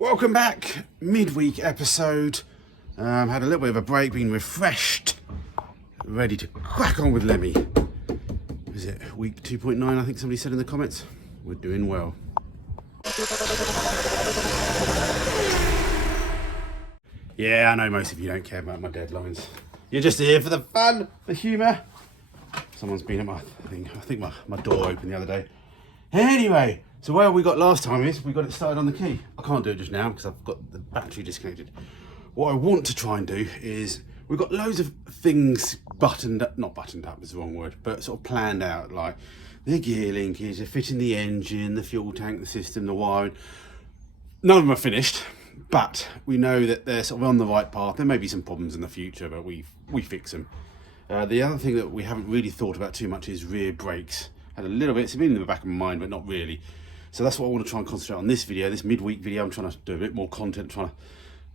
Welcome back, midweek episode. Had a little bit of a break, been refreshed, ready to crack on with Lemmy. Is it week 2.9? I think somebody said in the comments. We're doing well. Yeah, I know most of you don't care about my deadlines. You're just here for the fun, the humour. Someone's been at my thing. I think my door opened the other day. Anyway, so where we got last time is we got it started on the key. I can't do it just now because I've got the battery disconnected. What I want to try and do is we've got loads of things buttoned up, not buttoned up is the wrong word, but sort of planned out, like the gear linkage, the fitting the engine, the fuel tank, the system, the wiring. None of them are finished, but we know that they're sort of on the right path. There may be some problems in the future, but we fix them. The other thing that we haven't really thought about too much is rear brakes. Had a little bit, it's been in the back of my mind, but not really. So that's what I want to try and concentrate on this video, this midweek video. I'm trying to do a bit more content. I'm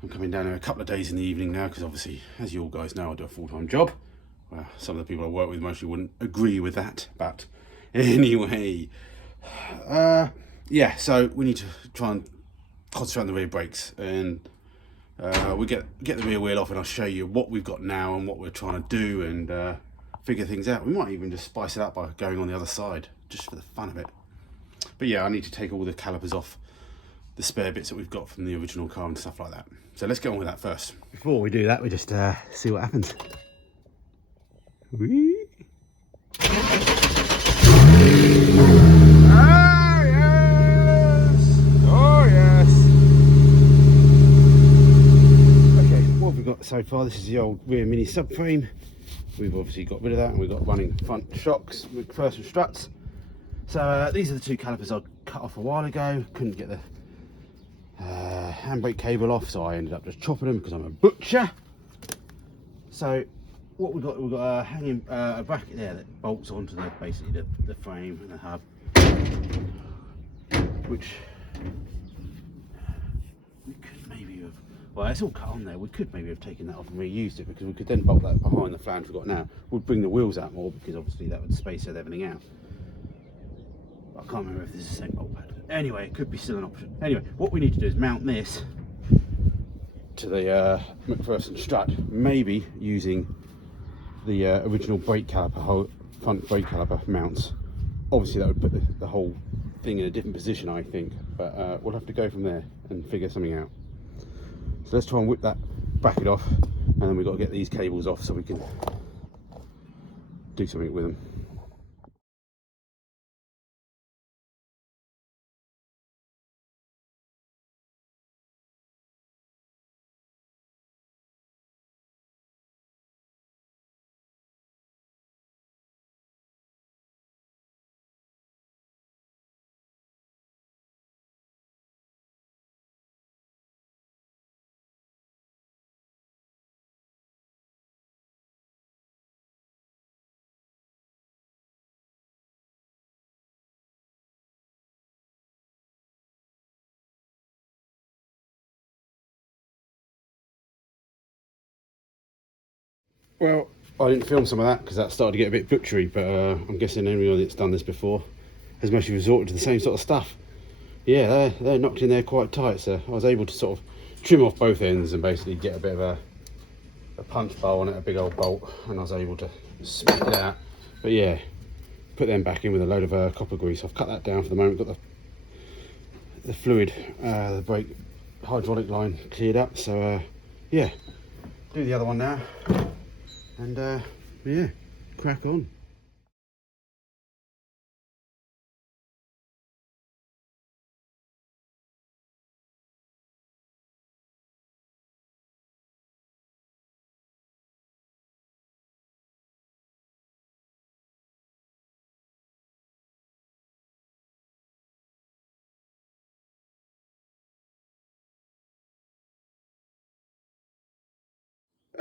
coming down here a couple of days in the evening now because obviously, as you all guys know, I do a full-time job. Well, some of the people I work with mostly wouldn't agree with that, but anyway, yeah. So we need to try and concentrate on the rear brakes, and we get the rear wheel off, and I'll show you what we've got now and what we're trying to do, and figure things out. We might even just spice it up by going on the other side, just for the fun of it. But yeah, I need to take all the calipers off the spare bits that we've got from the original car and stuff like that. So let's get on with that first. Before we do that, we just see what happens. Whee! Oh yes! Oh yes! Okay, what have we got so far? This is the old rear mini subframe. We've obviously got rid of that, and we've got running front shocks with McPherson struts. So these are the two calipers I cut off a while ago. Couldn't get the handbrake cable off, so I ended up just chopping them because I'm a butcher. So what we've got a hanging a bracket there that bolts onto basically the frame and the hub, which we could maybe have, well, it's all cut on there. We could maybe have taken that off and reused it, because we could then bolt that behind the flange we've got now. Would bring the wheels out more, because obviously that would space everything out. I can't remember if this is the same bolt pad. Anyway, it could be still an option. Anyway, what we need to do is mount this to the McPherson strut, maybe using the original brake caliper, front brake caliper mounts. Obviously that would put the whole thing in a different position, I think, but we'll have to go from there and figure something out. So let's try and whip that bracket off, and then we've got to get these cables off so we can do something with them. Well, I didn't film some of that because that started to get a bit butchery, but I'm guessing anyone that's done this before has mostly resorted to the same sort of stuff. Yeah, they're knocked in there quite tight, so I was able to sort of trim off both ends and basically get a bit of a punch bowl on it, a big old bolt, and I was able to spit it out. But yeah, put them back in with a load of copper grease. I've cut that down for the moment, got the fluid, the brake hydraulic line cleared up, so yeah, do the other one now. And yeah, crack on.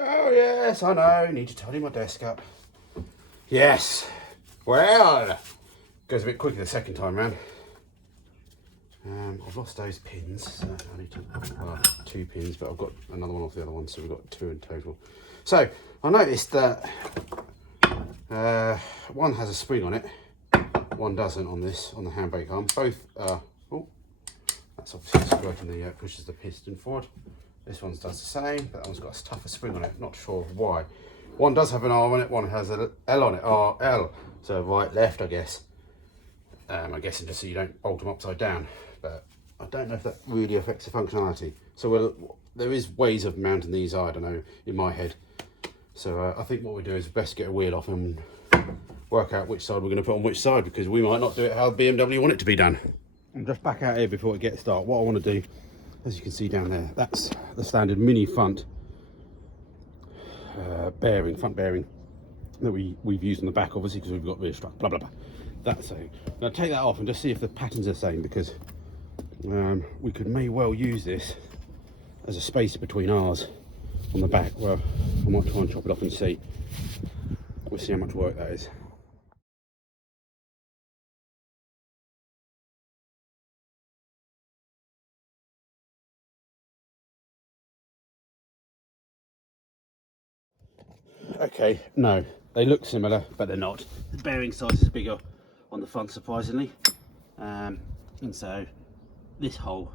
Oh yes, I know, need to tidy my desk up. Yes, well, goes a bit quicker the second time round. I've lost those pins, so I need to, well, 2 pins, but I've got another one off the other one, so we've got 2 in total. So I noticed that one has a spring on it, one doesn't on this, on the handbrake arm. Both are, oh, That's obviously working the pushes the piston forward. This one does the same, but that one's got a tougher spring on it. Not sure why. One does have an R on it, one has an L on it, RL. So right, left, I guess. I'm guessing just so you don't bolt them upside down, but I don't know if that really affects the functionality. So there is ways of mounting these, I don't know, in my head. So I think what we do is best get a wheel off and work out which side we're going to put on which side, because we might not do it how BMW want it to be done. I'm just back out here before we get started. What I want to do, as you can see down there, that's the standard mini front bearing, front bearing that we've used on the back, obviously, because we've got rear strut, blah blah blah. That's so. Now take that off and just see if the patterns are the same, because we may well use this as a space between ours on the back. Well, I might try and chop it off and see. We'll see how much work that is. Okay, no, they look similar, but they're not. The bearing size is bigger on the front, surprisingly, and so this hole,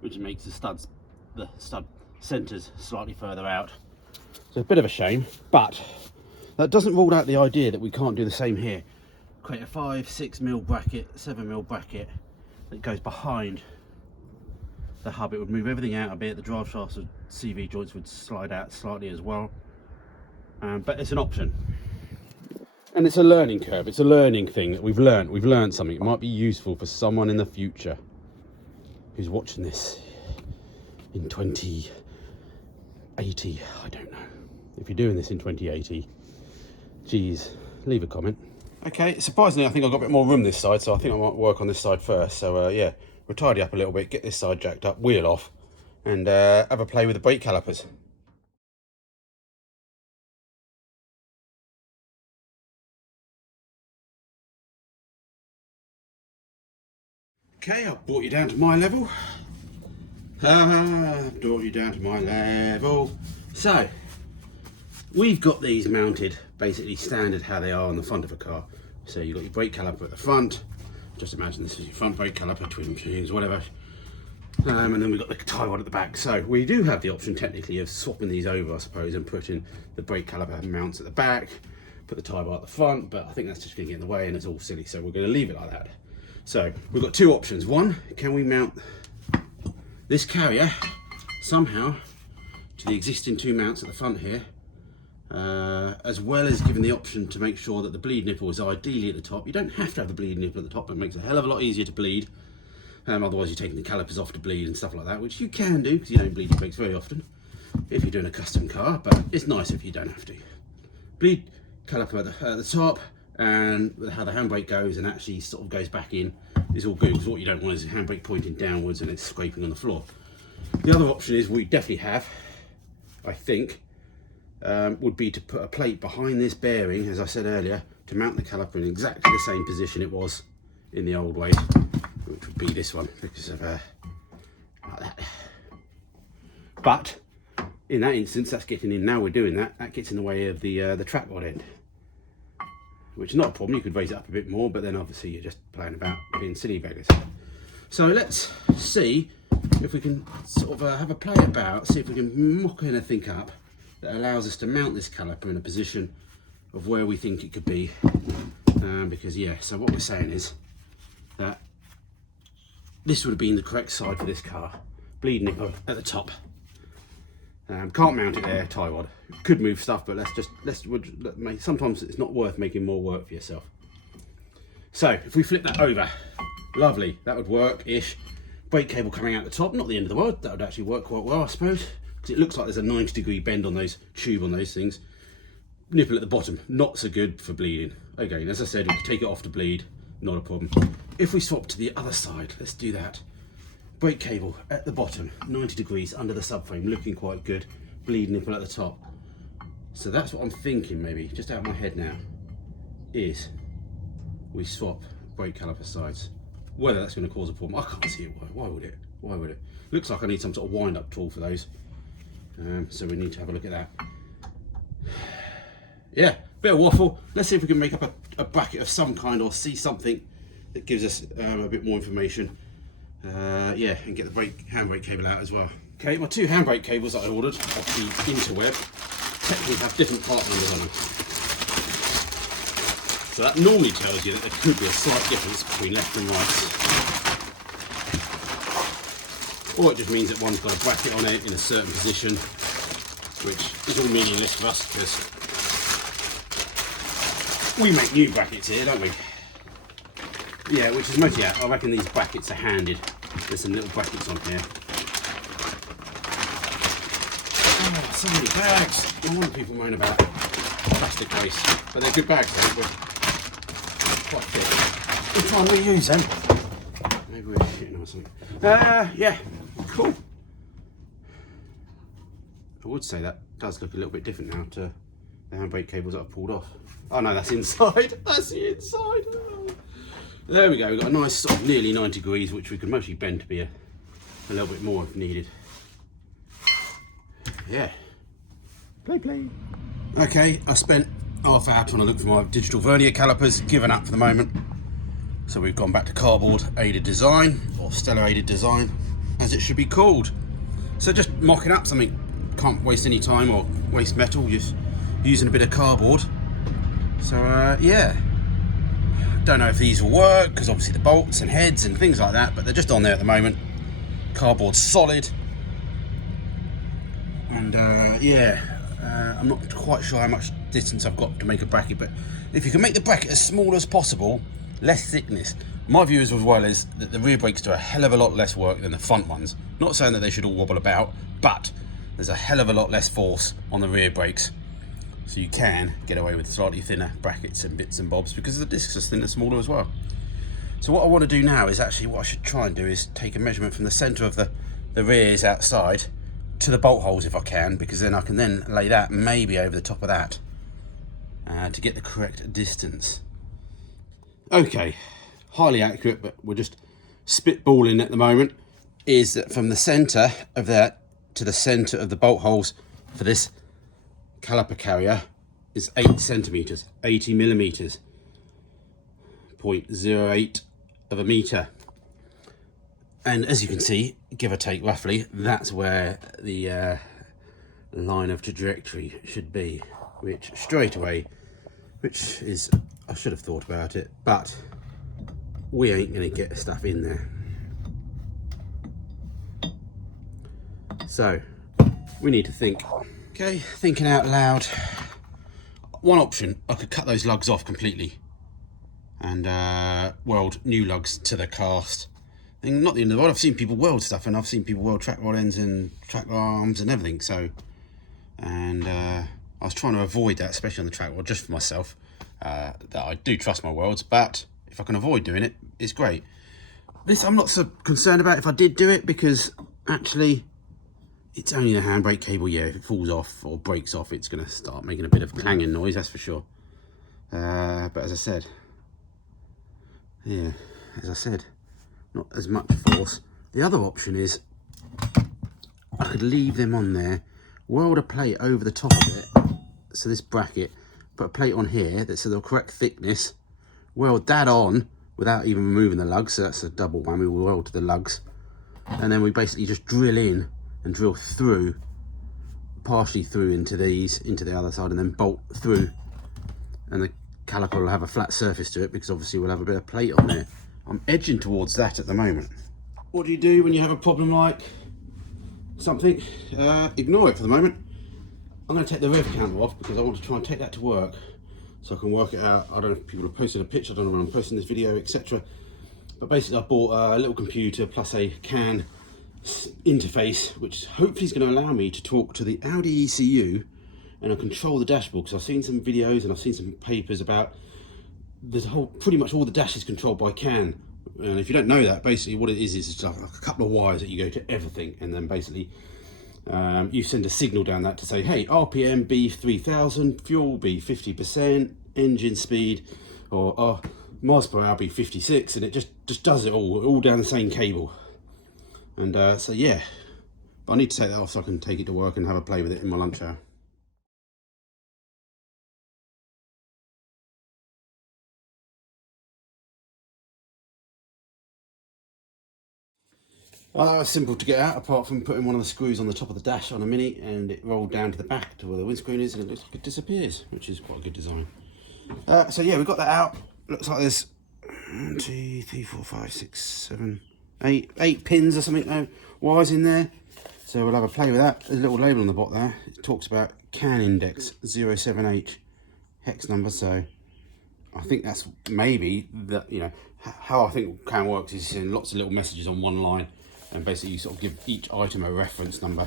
which makes the stud centers slightly further out. So a bit of a shame, but that doesn't rule out the idea that we can't do the same here. Create a 5-6mm bracket, 7mm bracket that goes behind the hub. It would move everything out a bit. The drive shafts and CV joints would slide out slightly as well. But it's an option, and it's a learning curve. It's a learning thing that we've learned something. It might be useful for someone in the future who's watching this in 2080. I don't know. If you're doing this in 2080, geez, leave a comment. Okay, surprisingly, I think I've got a bit more room this side, so I think I might work on this side first. So yeah, we'll tidy up a little bit, get this side jacked up, wheel off, and have a play with the brake calipers. Okay, I've brought you down to my level. I've brought you down to my level. So, we've got these mounted basically standard how they are on the front of a car. So you've got your brake caliper at the front. Just imagine this is your front brake caliper, twin machines, whatever. And then we've got the tie rod at the back. So we do have the option technically of swapping these over, I suppose, and putting the brake caliper mounts at the back, put the tie bar at the front, but I think that's just going to get in the way and it's all silly. So we're going to leave it like that. So we've got two options. One, can we mount this carrier somehow to the existing two mounts at the front here, as well as giving the option to make sure that the bleed nipple is ideally at the top. You don't have to have the bleed nipple at the top, but it makes it a hell of a lot easier to bleed. Otherwise you're taking the calipers off to bleed and stuff like that, which you can do because you don't bleed your brakes very often if you're doing a custom car, but it's nice if you don't have to. Bleed caliper at the top, and how the handbrake goes and actually sort of goes back in is all good, because what you don't want is the handbrake pointing downwards and it's scraping on the floor. The other option is, we definitely have, I think, would be to put a plate behind this bearing, as I said earlier, to mount the caliper in exactly the same position it was in the old way, which would be this one, because of like that. But in that instance, that's getting in, now we're doing that, that gets in the way of the track rod end, which is not a problem. You could raise it up a bit more, but then obviously you're just playing about being silly beggars. So let's see if we can sort of have a play about, see if we can mock anything up that allows us to mount this caliper in a position of where we think it could be. Because yeah, so what we're saying is that this would have been the correct side for this car. Bleed nipple at the top. Can't mount it there, tie rod. Could move stuff, but sometimes it's not worth making more work for yourself. So if we flip that over, lovely, that would work-ish. Brake cable coming out the top, not the end of the world, that would actually work quite well, I suppose, because it looks like there's a 90-degree bend on those tube on those things. Nipple at the bottom, not so good for bleeding. Okay, and as I said, we can take it off to bleed, not a problem. If we swap to the other side, let's do that. Brake cable at the bottom, 90 degrees under the subframe, looking quite good. Bleed nipple at the top. So that's what I'm thinking, maybe, just out of my head now, is we swap brake caliper sides. Whether that's going to cause a problem, I can't see it. Why would it? Why would it? Looks like I need some sort of wind-up tool for those. So we need to have a look at that. Yeah, bit of waffle. Let's see if we can make up a bracket of some kind, or see something that gives us a bit more information. yeah, and get the handbrake cable out as well. Okay, my 2 handbrake cables that I ordered off the interweb technically have different part numbers on them. So that normally tells you that there could be a slight difference between left and right. Or it just means that one's got a bracket on it in a certain position, which is all meaningless for us because we make new brackets here, don't we? Yeah, which is mostly, I reckon these brackets are handed. There's some little brackets on here. Oh, so many bags. No wonder people moan about plastic waste, but they're good bags though. Quite thick. We'll try and reuse them. Maybe we're shitting or something. Yeah, cool. I would say that does look a little bit different now to the handbrake cables that I've pulled off. Oh no, that's inside. That's the inside. There we go. We've got a nice sort of nearly 90 degrees, which we could mostly bend to be a little bit more if needed. Yeah. Play. Okay, I spent half hour trying to look for my digital vernier calipers, given up for the moment. So we've gone back to cardboard aided design, or stellar aided design, as it should be called. So just mocking up something, can't waste any time or waste metal, just using a bit of cardboard. So yeah, don't know if these will work, because obviously the bolts and heads and things like that, but they're just on there at the moment. Cardboard's solid. And yeah, I'm not quite sure how much distance I've got to make a bracket, but if you can make the bracket as small as possible, less thickness. My view as well is that the rear brakes do a hell of a lot less work than the front ones. Not saying that they should all wobble about, but there's a hell of a lot less force on the rear brakes. So you can get away with slightly thinner brackets and bits and bobs because the discs are thinner, smaller as well. So what I want to do now is actually, what I should try and do is take a measurement from the centre of the rears outside to the bolt holes if I can, because then I can then lay that maybe over the top of that to get the correct distance. Okay, highly accurate, but we're just spitballing at the moment, is that from the centre of that to the centre of the bolt holes for this caliper carrier is 8 centimetres, 80 millimetres, 0.08 of a metre. And as you can see, give or take roughly, that's where the line of trajectory should be, which straight away, which is, I should have thought about it, but we ain't gonna get stuff in there. So we need to think. Okay, thinking out loud. One option, I could cut those lugs off completely and weld new lugs to the cast. And not the end of the world. I've seen people weld stuff, and I've seen people weld track rod ends and track arms and everything. So, and I was trying to avoid that, especially on the track rod, just for myself. That I do trust my welds, but if I can avoid doing it, it's great. This I'm not so concerned about if I did do it, because actually it's only the handbrake cable. Yeah, if it falls off or breaks off, it's going to start making a bit of clanging noise, that's for sure. But as I said, yeah, as I said, not as much force. The other option is I could leave them on there, weld a plate over the top of it, so this bracket, put a plate on here that's the correct thickness, weld that on without even removing the lugs, so that's a double whammy. We'll weld to the lugs, and then we basically just drill in and drill through, partially through into these, into the other side, and then bolt through, and the caliper will have a flat surface to it, because obviously we'll have a bit of plate on there. I'm edging towards that at the moment. What do you do when you have a problem like something? Ignore it for the moment. I'm going to take the rev counter off, because I want to try and take that to work so I can work it out. I don't know if people have posted a picture, I don't know when I'm posting this video, etc. But basically I bought a little computer plus a CAN interface, which hopefully is going to allow me to talk to the Audi ECU and I control the dashboard, because I've seen some videos and I've seen some papers about pretty much all the dash is controlled by CAN. And if you don't know that, basically what it is just like a couple of wires that you go to everything, and then basically you send a signal down that to say, hey, RPM be 3000, fuel be 50%, engine speed or miles per hour be 56, and it just does it all down the same cable. And so yeah, but I need to take that off so I can take it to work and have a play with it in my lunch hour. Well, that was simple to get out, apart from putting one of the screws on the top of the dash on a Mini, and it rolled down to the back to where the windscreen is, and it looks like it disappears, which is quite a good design. So yeah, we got that out. Looks like there's 1, 2, 3, 4, 5, 6, 7, 8 pins or something, wires in there. So we'll have a play with that. There's a little label on the bottom there. It talks about CAN index 07H hex number. So I think that's maybe that, you know, how I think CAN works is sending lots of little messages on one line, and basically you sort of give each item a reference number.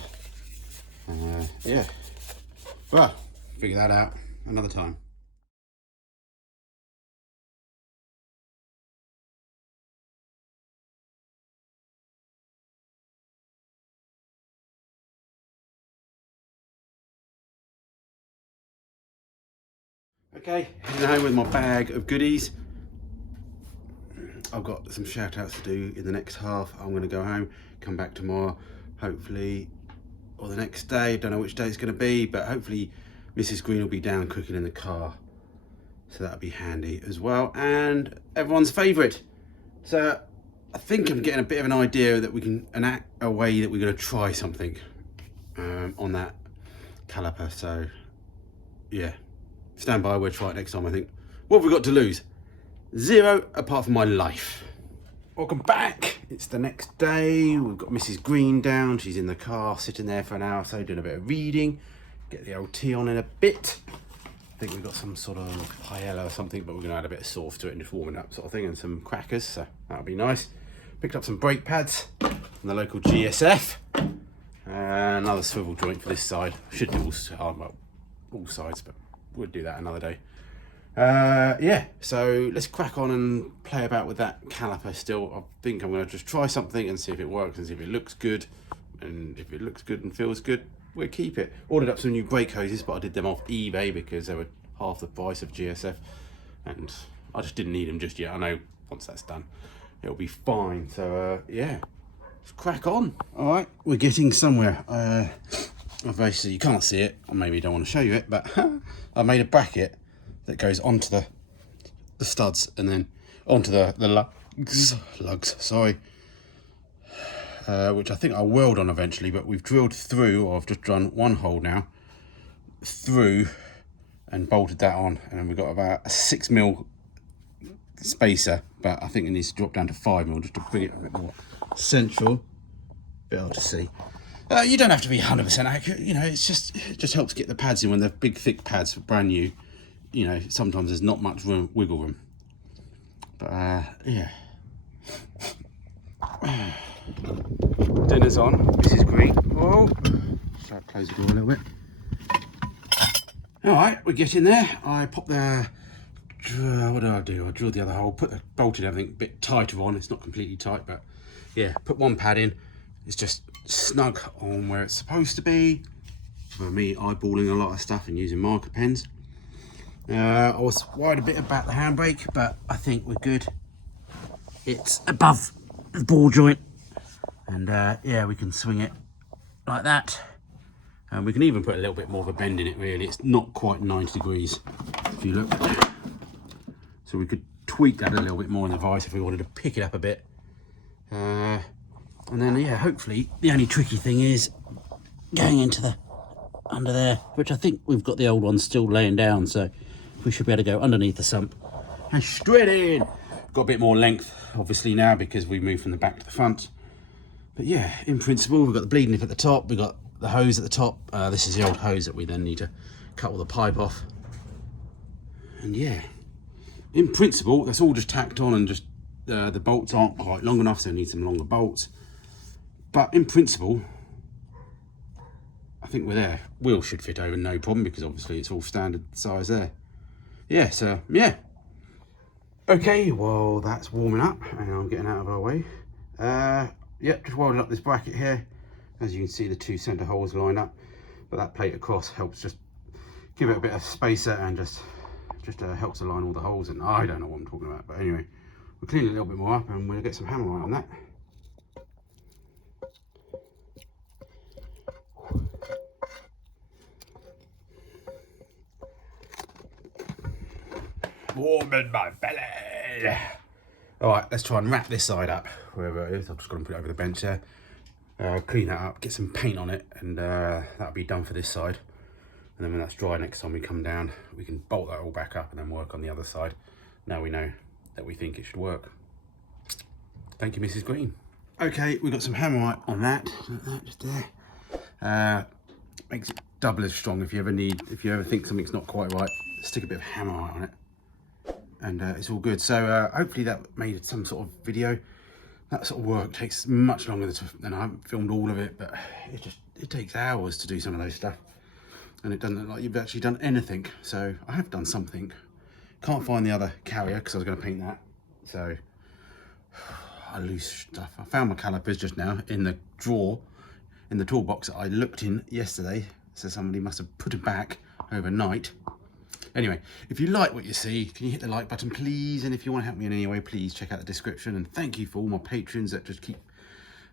Yeah, well, figure that out another time. Okay, heading home with my bag of goodies. I've got some shout outs to do in the next half. I'm going to go home, come back tomorrow, hopefully, or the next day. Don't know which day it's going to be, but hopefully Mrs. Green will be down cooking in the car. So that'll be handy as well. And everyone's favourite. So I think I'm getting a bit of an idea that we can enact a way that we're going to try something on that caliper. So yeah, stand by, we'll try it next time, I think. What have we got to lose? 0, apart from my life. Welcome back. It's the next day. We've got Mrs. Green down. She's in the car, sitting there for an hour or so, doing a bit of reading. Get the old tea on in a bit. I think we've got some sort of paella or something, but we're going to add a bit of sauce to it and just warm it up sort of thing, and some crackers, so that'll be nice. Picked up some brake pads from the local GSF. Another swivel joint for this side. Should do all sides, but we'll do that another day. Yeah, so let's crack on and play about with that caliper still. I think I'm going to just try something and see if it works and see if it looks good. And if it looks good and feels good, we'll keep it. Ordered up some new brake hoses, but I did them off eBay because they were half the price of GSF. And I just didn't need them just yet. I know once that's done, it'll be fine. So, yeah, let's crack on. All right, we're getting somewhere. Basically, you can't see it, or maybe you don't want to show you it, but I made a bracket that goes onto the studs and then onto the lugs, sorry, which I think I'll weld on eventually, but we've drilled through, or I've just done one hole now through and bolted that on, and we've got about a 6mm spacer, but I think it needs to drop down to 5mm just to bring it a bit more central. Bit hard to see. You don't have to be 100% accurate, you know, it just helps get the pads in when they're big thick pads, brand new. You know, sometimes there's not much wiggle room. But yeah. Dinner's on. This is great. Oh, start close the door a little bit. All right, we're getting there. I popped the. What do? I drilled the other hole. Bolted everything a bit tighter on. It's not completely tight, but yeah. Put one pad in. It's just snug on where it's supposed to be. For me, eyeballing a lot of stuff and using marker pens. I was worried a bit about the handbrake, but I think we're good. It's above the ball joint, and yeah, we can swing it like that. And we can even put a little bit more of a bend in it, really. It's not quite 90 degrees, if you look. So we could tweak that a little bit more in the vise if we wanted to pick it up a bit. And then, yeah, hopefully, the only tricky thing is going into the under there, which I think we've got the old one still laying down, so we should be able to go underneath the sump and straight in. Got a bit more length obviously now because we moved from the back to the front, but yeah, in principle we've got the bleeding nip at the top, we've got the hose at the top. This is the old hose that we then need to cut all the pipe off, and yeah, in principle that's all just tacked on, and just the bolts aren't quite long enough, so we need some longer bolts, but in principle I think we're there. Wheel should fit over no problem because obviously it's all standard size there. Yeah, so yeah. Okay, well that's warming up and I'm getting out of our way. Yep, just welded up this bracket here. As you can see, the two centre holes line up, but that plate across helps just give it a bit of spacer and just helps align all the holes. And I don't know what I'm talking about, but anyway, we'll clean it a little bit more up and we'll get some hammerite on that. Warm in my belly. All right, let's try and wrap this side up, wherever it is. I've just got to put it over the bench there. Clean that up, get some paint on it, and that'll be done for this side. And then when that's dry, next time we come down, we can bolt that all back up and then work on the other side. Now we know that we think it should work. Thank you, Mrs. Green. Okay, we've got some hammerite on that, just there. Makes it double as strong if you ever think something's not quite right, stick a bit of hammerite on it. And it's all good. So hopefully that made some sort of video. That sort of work takes much longer than I haven't filmed all of it, but it takes hours to do some of those stuff. And it doesn't look like you've actually done anything. So I have done something. Can't find the other carrier because I was going to paint that. So I lose stuff. I found my calipers just now in the drawer, in the toolbox that I looked in yesterday. So somebody must have put it back overnight. Anyway, if you like what you see, can you hit the like button, please? And if you want to help me in any way, please check out the description. And thank you for all my patrons that just keep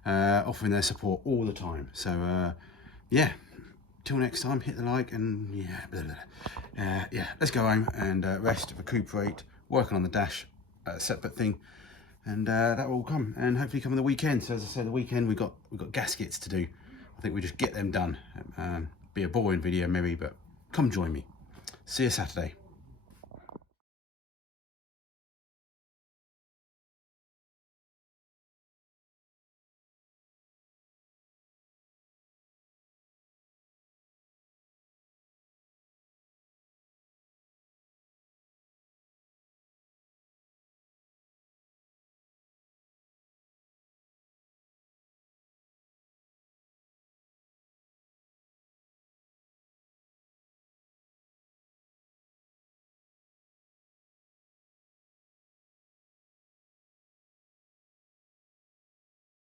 offering their support all the time. So, yeah, till next time, hit the like and yeah, blah, blah, blah. Yeah, let's go home and rest, recuperate, working on the dash, separate thing. And that will all come, and hopefully come on the weekend. So as I say, the weekend we've got gaskets to do. I think we just get them done. Be a boring video maybe, but come join me. See you Saturday.